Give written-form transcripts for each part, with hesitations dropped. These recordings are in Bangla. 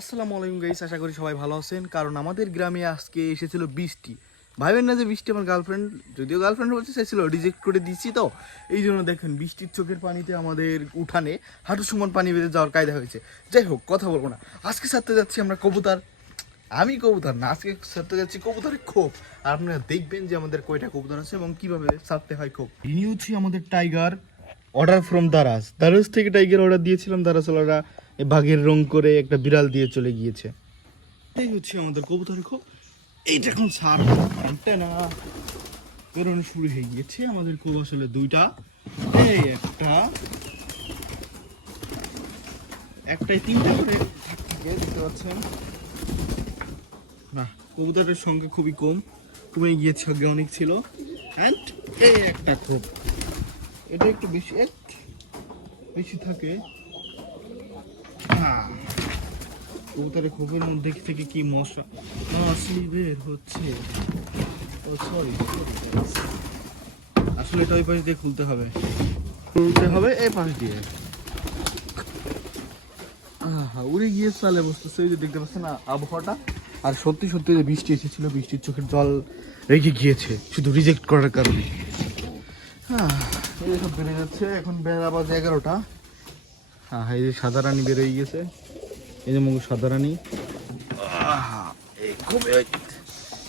আসসালামু আলাইকুম গাইস, আশা করি সবাই ভালো আছেন। কারণ আমাদের গ্রামে আজকে এসেছিল বৃষ্টি। ভাইবেন না যে বৃষ্টি আমার গার্লফ্রেন্ড, যদিও গার্লফ্রেন্ড বলতে চাইছিল, রিজেক্ট করে দিচ্ছি। তো এই জন্য দেখেন বৃষ্টির চোখের পানিতে আমাদের উঠানে হাঁটু সমান পানি বেঁধে যাওয়ার কায়দা হয়েছে। যাই হোক, কথা বলবো না। আজকে ছাড়তে যাচ্ছি আমরা কবুতর। আমি কবুতর না, আজকে ছাড়তে যাচ্ছি কবুতরের খোপ। আর আপনারা দেখবেন যে আমাদের কয়টা কবুতর আছে এবং কিভাবে ছাড়তে হয় খোপ। ইনি হচ্ছে আমাদের tiger, order from Daraz. Daraz থেকে টাইগার অর্ডার দিয়েছিলাম। দারাজওয়ালারা বাঘের রং করে একটা বিড়াল দিয়ে চলে গিয়েছে। এই হচ্ছে আমাদের কবুতরের খোপ। এইটা এখন সার না বেরোনো শুরু হয়ে গিয়েছে। আমাদের খোপ আসলে দুইটা, এই একটাই তিনটা করে থাকে, দেখতে পাচ্ছেন না। কবুতরের সংখ্যা খুবই কম, কমে গিয়েছে, আগে অনেক ছিল। অ্যান্ড এই একটা খোপ, এটা একটু বেশি থাকে। হ্যাঁ, কবুতরের খোপের মধ্যে থেকে কি মশা আসলে বের হচ্ছে। ও সরি, আসলে এটা ওই পাশ দিয়ে খুলতে হবে এই পাশ দিয়ে। উড়ে গিয়ে চালে বসতেছে। এই যে দেখতে পাচ্ছেন না আবহাওয়াটা। আর সত্যি সত্যি যে বৃষ্টি এসেছিল, বৃষ্টির চোখের জল রেখে গিয়েছে শুধু রিজেক্ট করার কারণে। এই সব বেড়ে যাচ্ছে। এখন বেড়া বাজে 11টা। এই যে সাদা রানী বেরোয় গিয়েছে। এই যে মঙ্গল সাদা রানী।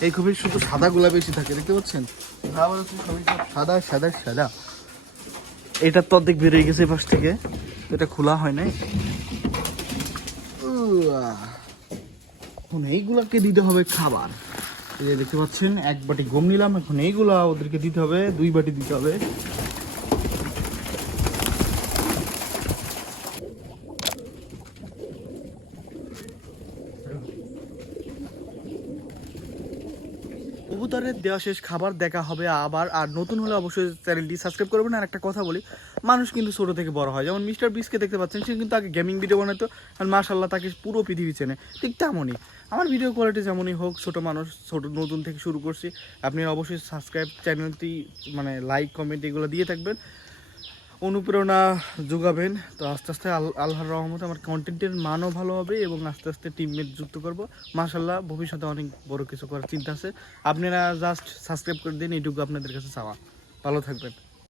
এই খুবই শুধু সাদা গোলা বেশি থাকে, দেখতে পাচ্ছেন। সাদা সাদা সাদা। এটার তো অর্ধেক বেরিয়ে গেছে পাশ থেকে, এটা খোলা হয় নাই। এখন এইগুলাকে দিতে হবে খাবার। এই যে দেখতে পাচ্ছেন, এক বাটি গম নিলাম। এখন এইগুলা ওদেরকে দিতে হবে, 2 বাটি দিতে হবে। কবুতরের দেওয়া শেষ, খাবার দেখা হবে আবার। আর নতুন হলে অবশ্যই চ্যানেলটি সাবস্ক্রাইব করবেন। আর একটা কথা বলি, মানুষ কিন্তু ছোটো থেকে বড় হয়। যেমন মিস্টার বিস্টকে দেখতে পাচ্ছেন, সে কিন্তু আগে গেমিং ভিডিও বানাতো, আর মাশাআল্লাহ তাকে পুরো পৃথিবী চেনে। ঠিক তেমনই আমার ভিডিও কোয়ালিটি যেমনই হোক, ছোটো মানুষ, নতুন থেকে শুরু করছি। আপনি অবশ্যই সাবস্ক্রাইব, চ্যানেলটি মানে লাইক কমেন্ট এগুলো দিয়ে থাকবেন, অনুপ্রেরণা যোগাবেন। তো আস্তে আস্তে আল্লাহর রহমতে আমার কন্টেন্টের মানও ভালো হবে এবং আস্তে আস্তে টিমমেট যুক্ত করব। মাশাআল্লাহ ভবিষ্যতে অনেক বড় কিছু করার চিন্তা আছে। আপনারা জাস্ট সাবস্ক্রাইব করে দিন, এইটুকু আপনাদের কাছে চাওয়া। ভালো থাকবেন।